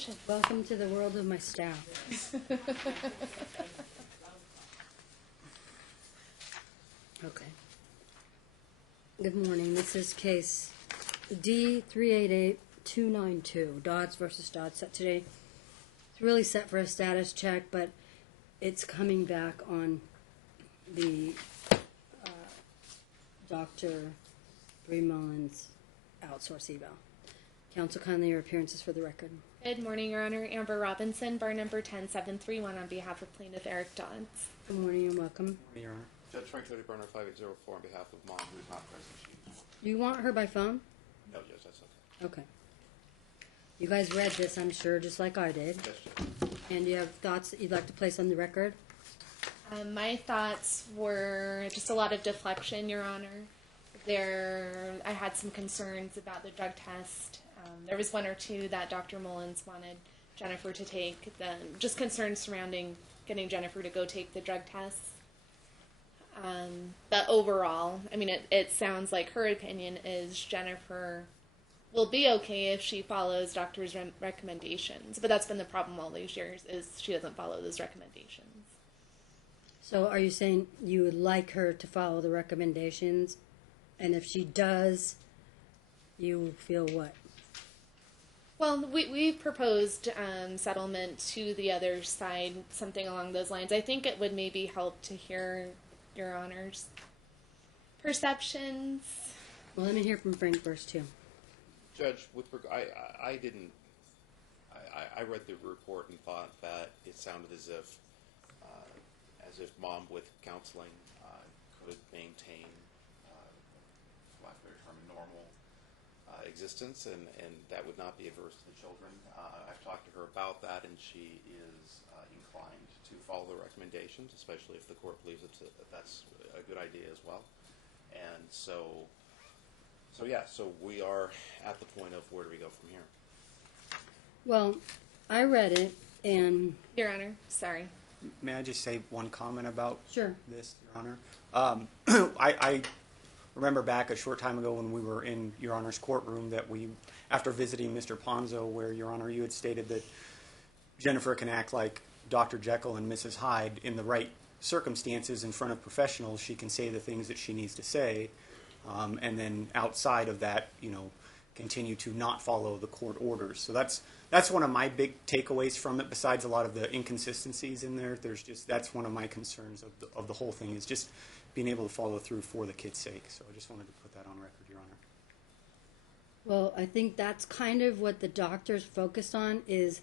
motion. Welcome to the world of my staff. Okay. Good morning. This is case D388292, Dodds versus Dodds. Set today. It's really set for a status check, but it's coming back on the Dr. Bree Mullins outsource eval. Counsel, kindly your appearances for the record. Good morning, Your Honor. Amber Robinson, bar number 10731 on behalf of plaintiff Eric Dodds. Good morning and welcome. Good morning, Your Honor. Judge Frank Cody, Burner 5804 on behalf of Mom, who is not present. Do you want her by phone? No, Judge, that's okay. Okay. You guys read this, I'm sure, just like I did. Yes, Judge. And you have thoughts that you'd like to place on the record? My thoughts were just a lot of deflection, Your Honor. I had some concerns about the drug test. There was one or two that Dr. Mullins wanted Jennifer to take, just concerns surrounding getting Jennifer to go take the drug tests. But overall, I mean, it sounds like her opinion is Jennifer will be okay if she follows doctor's recommendations. But that's been the problem all these years, is she doesn't follow those recommendations. So are you saying you would like her to follow the recommendations? And if she does, you feel what? Well, we've proposed settlement to the other side, something along those lines. I think it would maybe help to hear Your Honor's perceptions. Well, let me hear from Frank first, too. Judge, I read the report and thought that it sounded as if Mom with counseling could maintain, for lack of a better term, a normal existence, and that would not be averse to the children. I've talked to her about that, and she is inclined to follow the recommendations, especially if the court believes that's a good idea as well. And so we are at the point of where do we go from here? Well, I read it, and... Your Honor, sorry. May I just say one comment about Sure. this, Your Honor? I remember back a short time ago when we were in Your Honor's courtroom that after visiting Mr. Ponzo, where, Your Honor, you had stated that Jennifer can act like Dr. Jekyll and Mrs. Hyde in the right circumstances in front of professionals. She can say the things that she needs to say, and then outside of that, continue to not follow the court orders. So that's one of my big takeaways from it. Besides a lot of the inconsistencies in there, that's one of my concerns of the whole thing, is just being able to follow through for the kid's sake. So I just wanted to put that on record, Your Honor. Well, I think that's kind of what the doctors focused on is,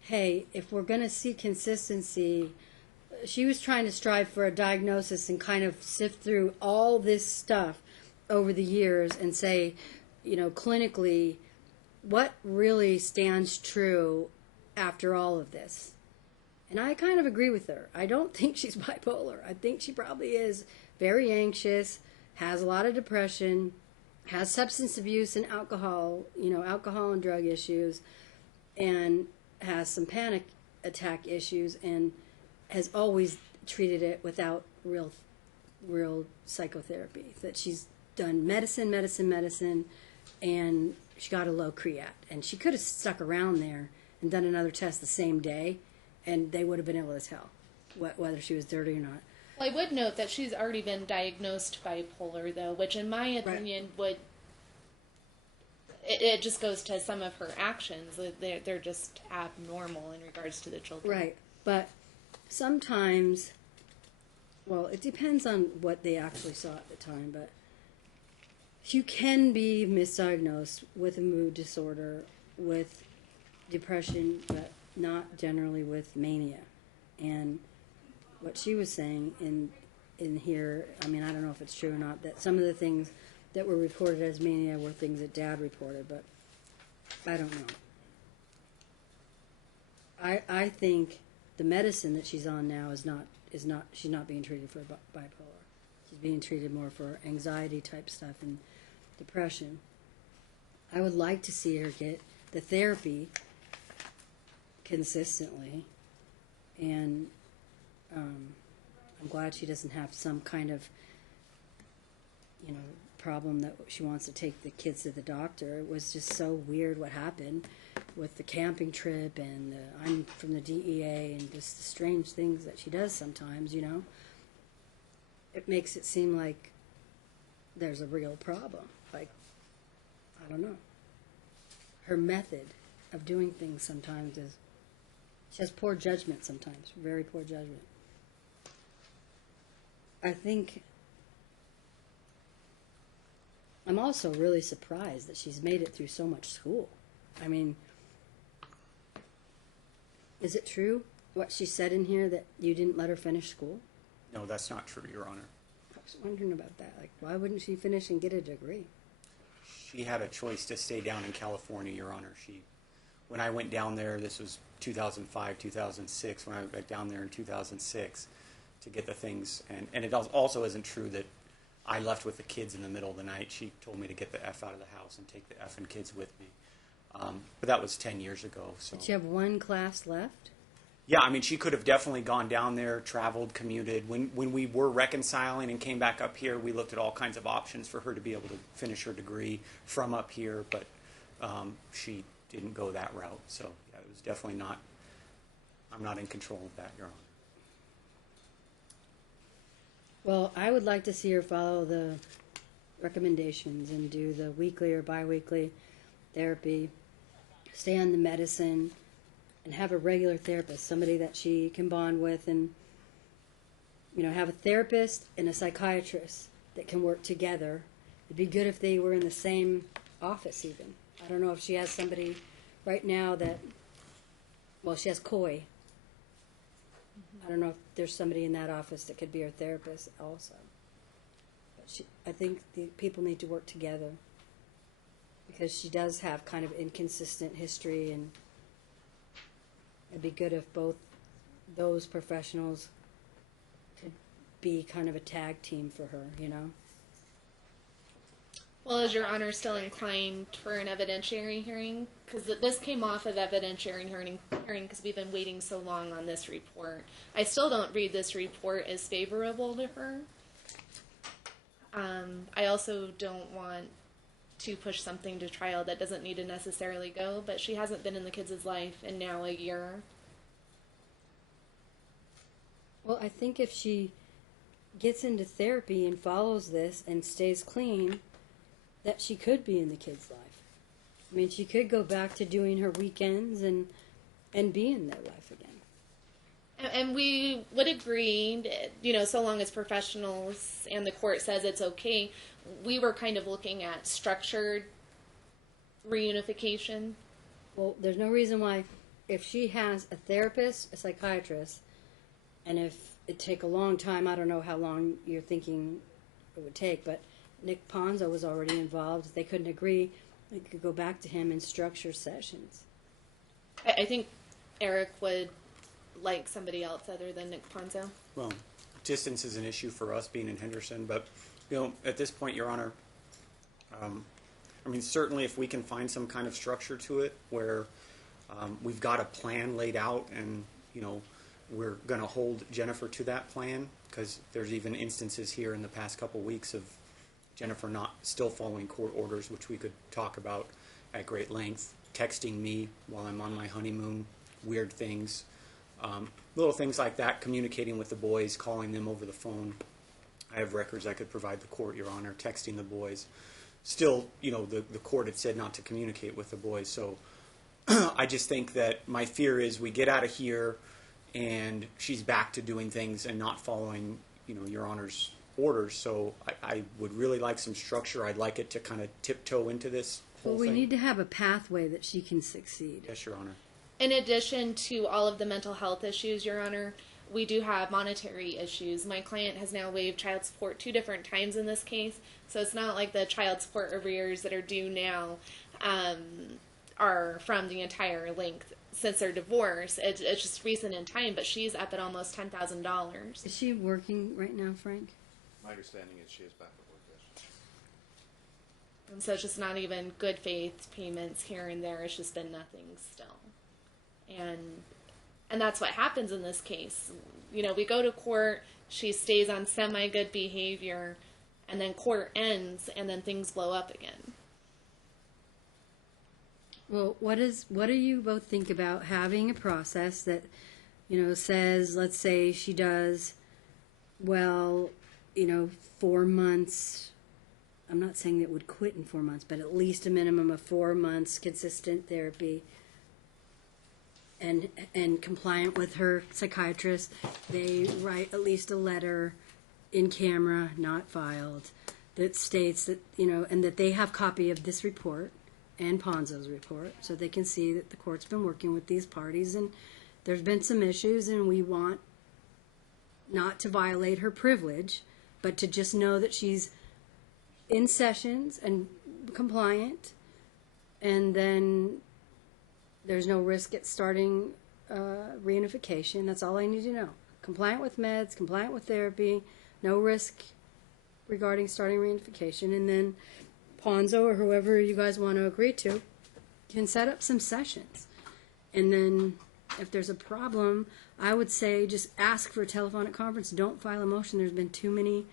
hey, if we're going to see consistency, she was trying to strive for a diagnosis and kind of sift through all this stuff over the years and say, clinically, what really stands true after all of this? And I kind of agree with her. I don't think she's bipolar. I think she probably is very anxious, has a lot of depression, has substance abuse and alcohol and drug issues, and has some panic attack issues, and has always treated it without real psychotherapy. That she's done medicine, and she got a low creat. And she could have stuck around there and done another test the same day, and they would have been able to tell whether she was dirty or not. Well, I would note that she's already been diagnosed bipolar, though, which in my opinion it just goes to some of her actions. They're just abnormal in regards to the children. Right, but sometimes, well, it depends on what they actually saw at the time, but you can be misdiagnosed with a mood disorder, with depression, but not generally with mania. And what she was saying in here, I mean, I don't know if it's true or not, that some of the things that were reported as mania were things that Dad reported, but I don't know. I think the medicine that she's on now she's not being treated for bipolar. She's being treated more for anxiety type stuff and depression. I would like to see her get the therapy consistently, and I'm glad she doesn't have some kind of problem that she wants to take the kids to the doctor. It was just so weird what happened, with the camping trip and I'm from the DEA and just the strange things that she does sometimes, you know, it makes it seem like there's a real problem. Like, I don't know. Her method of doing things sometimes is, she has poor judgment sometimes, very poor judgment. I think, I'm also really surprised that she's made it through so much school. I mean, is it true what she said in here that you didn't let her finish school? No, that's not true, Your Honor. I was wondering about that. Like, why wouldn't she finish and get a degree? She had a choice to stay down in California, Your Honor. When I went down there, this was 2005, 2006, when I went down there in 2006 to get the things. And it also isn't true that I left with the kids in the middle of the night. She told me to get the F out of the house and take the effing kids with me. But that was 10 years ago. So. Did you have one class left? Yeah, I mean, she could have definitely gone down there, traveled, commuted. When we were reconciling and came back up here, we looked at all kinds of options for her to be able to finish her degree from up here, but she didn't go that route. So, yeah, it was definitely not, I'm not in control of that, Your Honor. Well, I would like to see her follow the recommendations and do the weekly or biweekly therapy, stay on the medicine, and have a regular therapist, somebody that she can bond with, and, you know, have a therapist and a psychiatrist that can work together. It'd be good if they were in the same office even. I don't know if she has somebody right now that, well, she has Coy. I don't know if there's somebody in that office that could be her therapist also. But I think the people need to work together because she does have kind of inconsistent history, and it'd be good if both those professionals could be kind of a tag team for her, you know? Well, is Your Honor still inclined for an evidentiary hearing? Because this came off of evidentiary hearing because we've been waiting so long on this report. I still don't read this report as favorable to her. I also don't want to push something to trial that doesn't need to necessarily go, but she hasn't been in the kids' life in now a year. Well, I think if she gets into therapy and follows this and stays clean, that she could be in the kids' life. I mean, she could go back to doing her weekends and be in their life again. And we would agree, you know, so long as professionals and the court says it's okay, we were kind of looking at structured reunification. Well, there's no reason why, if she has a therapist, a psychiatrist, and if it take a long time, I don't know how long you're thinking it would take, but Nick Ponzo was already involved. If they couldn't agree, they could go back to him and structure sessions. I think Eric would like somebody else other than Nick Ponzo. Well, distance is an issue for us being in Henderson, but, you know, at this point, Your Honor, I mean, certainly if we can find some kind of structure to it where we've got a plan laid out and, you know, we're going to hold Jennifer to that plan, because there's even instances here in the past couple weeks of Jennifer not still following court orders, which we could talk about at great length, texting me while I'm on my honeymoon, weird things, little things like that, communicating with the boys, calling them over the phone. I have records I could provide the court, Your Honor, texting the boys. Still, you know, the court had said not to communicate with the boys, so I just think that my fear is we get out of here and she's back to doing things and not following, you know, Your Honor's orders. So I would really like some structure. I'd like it to kind of tiptoe into this whole Well, we thing. need to have a pathway that she can succeed. Yes, Your Honor. In addition to all of the mental health issues, Your Honor, we do have monetary issues. My client has now waived child support 2 different times in this case, so it's not like the child support arrears that are due now are from the entire length since their divorce. It's just recent in time, but she's up at almost $10,000. Is she working right now, Frank? My understanding is she is back at work, yes. And so it's just not even good faith payments here and there. It's just been nothing still. And that's what happens in this case. You know, we go to court, she stays on semi-good behavior, and then court ends, and then things blow up again. Well, what do you both think about having a process that, says, let's say she does, well, 4 months. I'm not saying that would quit in 4 months, but at least a minimum of 4 months consistent therapy and compliant with her psychiatrist. They write at least a letter in camera, not filed, that states that, and that they have copy of this report and Ponzo's report, so they can see that the court's been working with these parties and there's been some issues, and we want not to violate her privilege, but to just know that she's in sessions and compliant, and then there's no risk at starting reunification. That's all I need to know. Compliant with meds, compliant with therapy, no risk regarding starting reunification, and then Ponzo or whoever you guys want to agree to can set up some sessions. And then if there's a problem, I would say just ask for a telephonic conference. Don't file a motion. There's been too many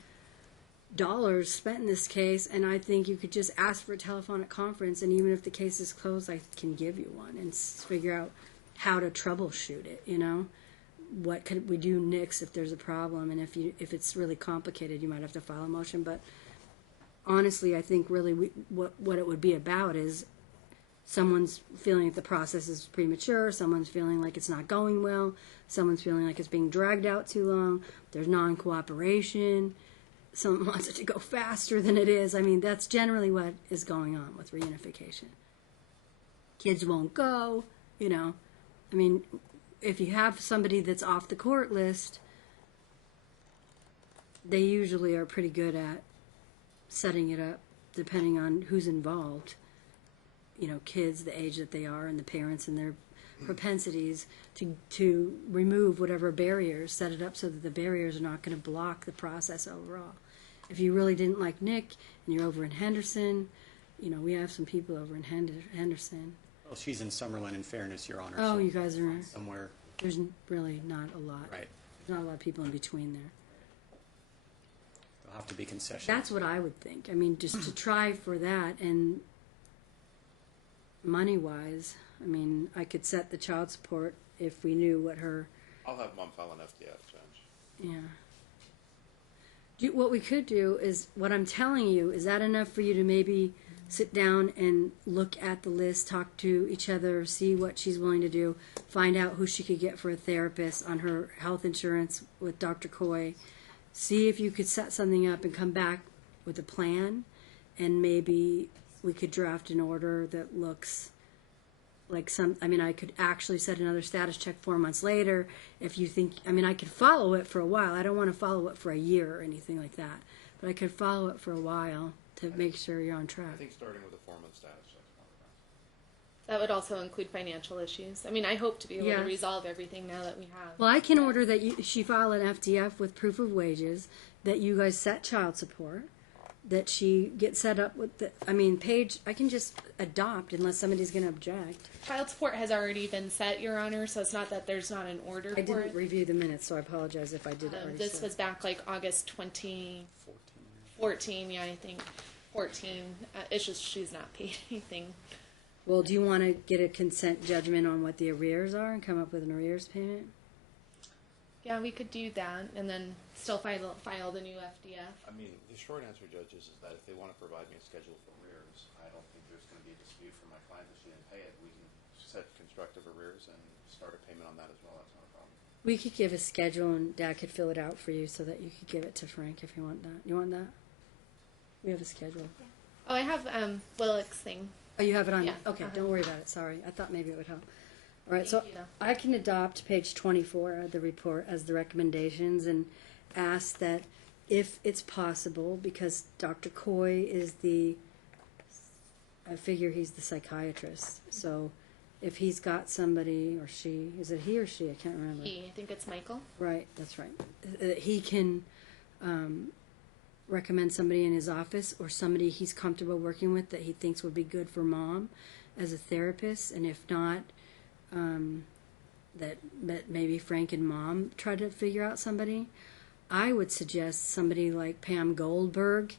dollars spent in this case, and I think you could just ask for a telephonic conference, and even if the case is closed, I can give you one and figure out how to troubleshoot it, what could we do next if there's a problem, and if it's really complicated, you might have to file a motion. But honestly, I think really what it would be about is someone's feeling that the process is premature, someone's feeling like it's not going well, someone's feeling like it's being dragged out too long, there's non-cooperation, someone wants it to go faster than it is. I mean, that's generally what is going on with reunification. Kids won't go, I mean, if you have somebody that's off the court list, they usually are pretty good at setting it up depending on who's involved. Kids, the age that they are, and the parents and their propensities to remove whatever barriers, set it up so that the barriers are not going to block the process overall. If you really didn't like Nick and you're over in Henderson, we have some people over in Henderson. Well, she's in Summerlin, in fairness, Your Honor. Oh, so you guys are somewhere. There's really not a lot. Right. There's not a lot of people in between there. There'll have to be concessions. That's what I would think. I mean, just to try for that, and money-wise, I mean, I could set the child support if we knew what her... I'll have Mom file an FDF, Judge. Yeah. What we could do is, what I'm telling you, is that enough for you to maybe sit down and look at the list, talk to each other, see what she's willing to do, find out who she could get for a therapist on her health insurance with Dr. Coy, see if you could set something up and come back with a plan, and maybe we could draft an order that looks like I could actually set another status check 4 months later if you think, I could follow it for a while. I don't want to follow it for a year or anything like that, but I could follow it for a while to make sure you're on track. I think starting with a 4-month status check is one of the best. That would also include financial issues. I hope to be able to resolve everything now that we have. Well, I can order that she file an FDF with proof of wages, that you guys set child support, that she gets set up with Paige, I can just adopt unless somebody's going to object. Child support has already been set, Your Honor, so it's not that there's not an order I for didn't it. review the minutes, so I apologize if I did already. This say. was back like August 2014, yeah, I think. 14. It's just she's not paid anything. Well, do you want to get a consent judgment on what the arrears are and come up with an arrears payment? Yeah, we could do that and then still file the new FDF. The short answer, Judge, is that if they want to provide me a schedule for arrears, I don't think there's going to be a dispute from my client that she didn't pay it. We can set constructive arrears and start a payment on that as well. That's not a problem. We could give a schedule and Dad could fill it out for you so that you could give it to Frank if you want that. You want that? We have a schedule. Oh, I have Willick's thing. Oh, you have it on? Yeah. Okay, don't worry about it. Sorry. I thought maybe it would help. All right, so Thank you, though. I can adopt page 24 of the report as the recommendations and ask that if it's possible, because Dr. Coy is I figure he's the psychiatrist, so if he's got somebody, or she, is it he or she? I can't remember. I think it's Michael. Right, that's right. He can recommend somebody in his office or somebody he's comfortable working with that he thinks would be good for Mom as a therapist, and if not, that maybe Frank and Mom try to figure out somebody. I would suggest somebody like Pam Goldberg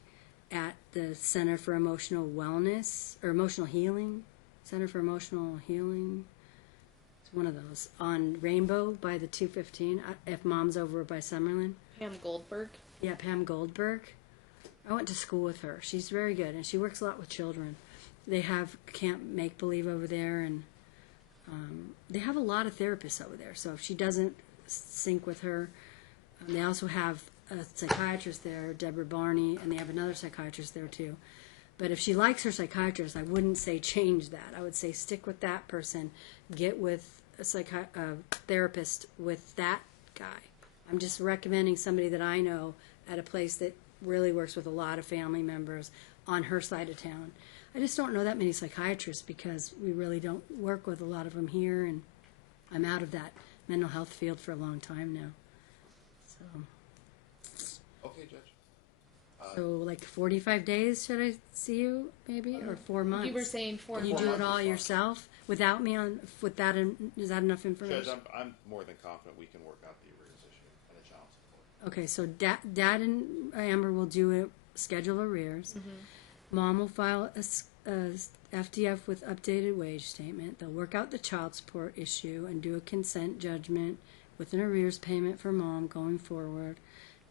at the Center for Emotional Wellness or Emotional Healing. Center for Emotional Healing. It's one of those. On Rainbow by the 215, if Mom's over by Summerlin. Pam Goldberg. Yeah, Pam Goldberg. I went to school with her. She's very good, and she works a lot with children. They have Camp Make Believe over there, and they have a lot of therapists over there. So if she doesn't sync with her, they also have a psychiatrist there, Deborah Barney, and they have another psychiatrist there too. But if she likes her psychiatrist, I wouldn't say change that. I would say stick with that person, get with a therapist with that guy. I'm just recommending somebody that I know at a place that really works with a lot of family members on her side of town. I just don't know that many psychiatrists because we really don't work with a lot of them here, and I'm out of that mental health field for a long time now. Okay, Judge. So like 45 days, should I see you maybe, or 4 months? You were saying 4 You months. do it all yourself without me on with that? Is that enough information? Judge, I'm more than confident we can work out the arrears issue and the child support. Okay, so Dad and Amber will do it, schedule arrears. Mom will file a FDF with updated wage statement. They'll work out the child support issue and do a consent judgment with an arrears payment for Mom going forward.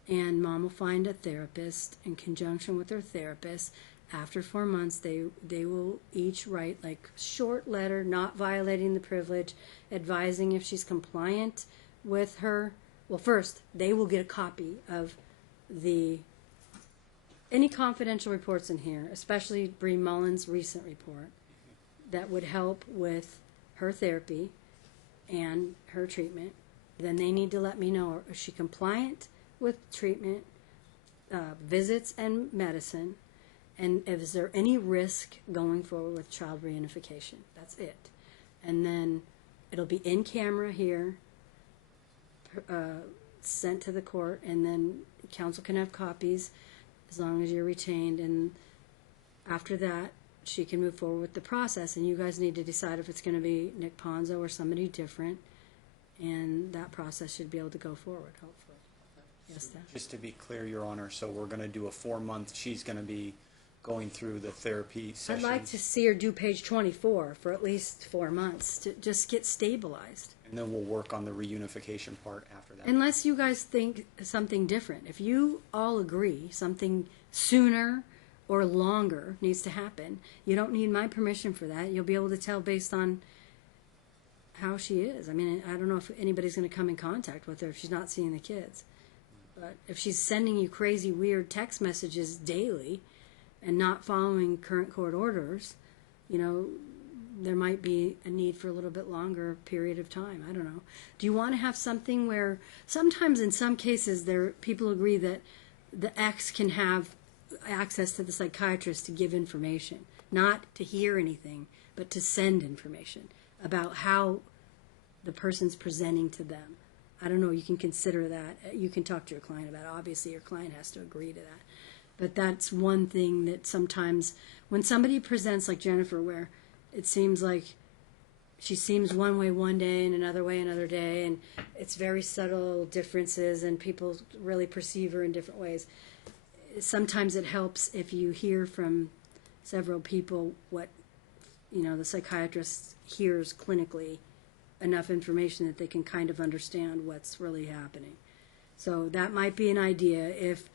And Mom will find a therapist in conjunction with her therapist. After 4 months, they will each write like short letter, not violating the privilege, advising if she's compliant with her. Well, first, they will get a copy of any confidential reports in here, especially Bree Mullen's recent report, that would help with her therapy and her treatment. Then they need to let me know, is she compliant with treatment, visits, and medicine, and is there any risk going forward with child reunification? That's it. And then it'll be in camera here, sent to the court, and then counsel can have copies as long as you're retained. And after that, she can move forward with the process, and you guys need to decide if it's going to be Nick Ponzo or somebody different, and that process should be able to go forward, hopefully. Yes, Dan? Just to be clear, Your Honor, so we're going to do a 4-month, she's going to be going through the therapy I'd sessions. like to see her do page 24 for at least 4 months to just get stabilized. And then we'll work on the reunification part after that. Unless you guys think something different. If you all agree something sooner or longer needs to happen, you don't need my permission for that. You'll be able to tell based on how she is. I mean, I don't know if anybody's going to come in contact with her if she's not seeing the kids. But if she's sending you crazy, weird text messages daily and not following current court orders, you know, there might be a need for a little bit longer period of time. I don't know. Do you want to have something where sometimes in some cases people agree that the ex can have access to the psychiatrist to give information, not to hear anything, but to send information about how the person's presenting to them. I don't know, you can consider that. You can talk to your client about it. Obviously, your client has to agree to that. But that's one thing that sometimes when somebody presents like Jennifer, where it seems like she seems one way one day and another way another day, and it's very subtle differences, and people really perceive her in different ways. Sometimes it helps if you hear from several people what, you know, the psychiatrist hears clinically, enough information that they can kind of understand what's really happening. So that might be an idea if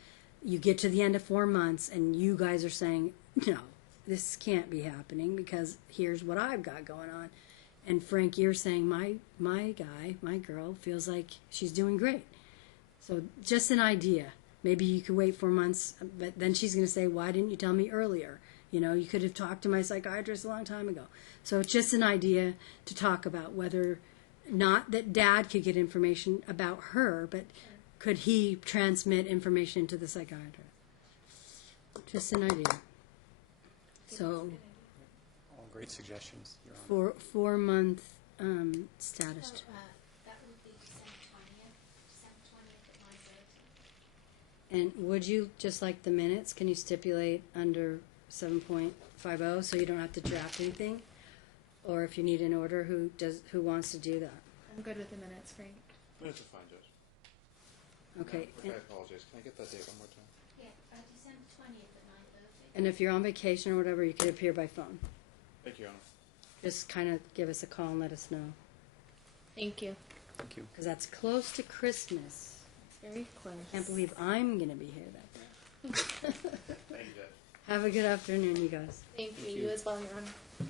you get to the end of 4 months and you guys are saying, no, this can't be happening because here's what I've got going on. And Frank, you're saying my guy, my girl feels like she's doing great. So just an idea. Maybe you could wait 4 months, but then she's going to say, why didn't you tell me earlier? You know, you could have talked to my psychiatrist a long time ago. So it's just an idea to talk about whether, not that Dad could get information about her, but could he transmit information to the psychiatrist? Just an idea. So, All great suggestions, Your Honor. 4 month status. That would be December 20th at 9:30. And would you, just like the minutes, can you stipulate under 7.50 so you don't have to draft anything? Or if you need an order, who wants to do that? I'm good with the minutes, Frank. Minutes are fine, Judge. Okay. I apologize. Can I get that date one more time? Yeah, December 20th at 9:30. And if you're on vacation or whatever, you could appear by phone. Thank you, Your Honor. just kind of give us a call and let us know. Thank you. Thank you. Because that's close to Christmas. It's very close. Can't believe I'm going to be here that day. Thank you, Judge. Have a good afternoon, you guys. Thank you. you. You as well, Your Honor.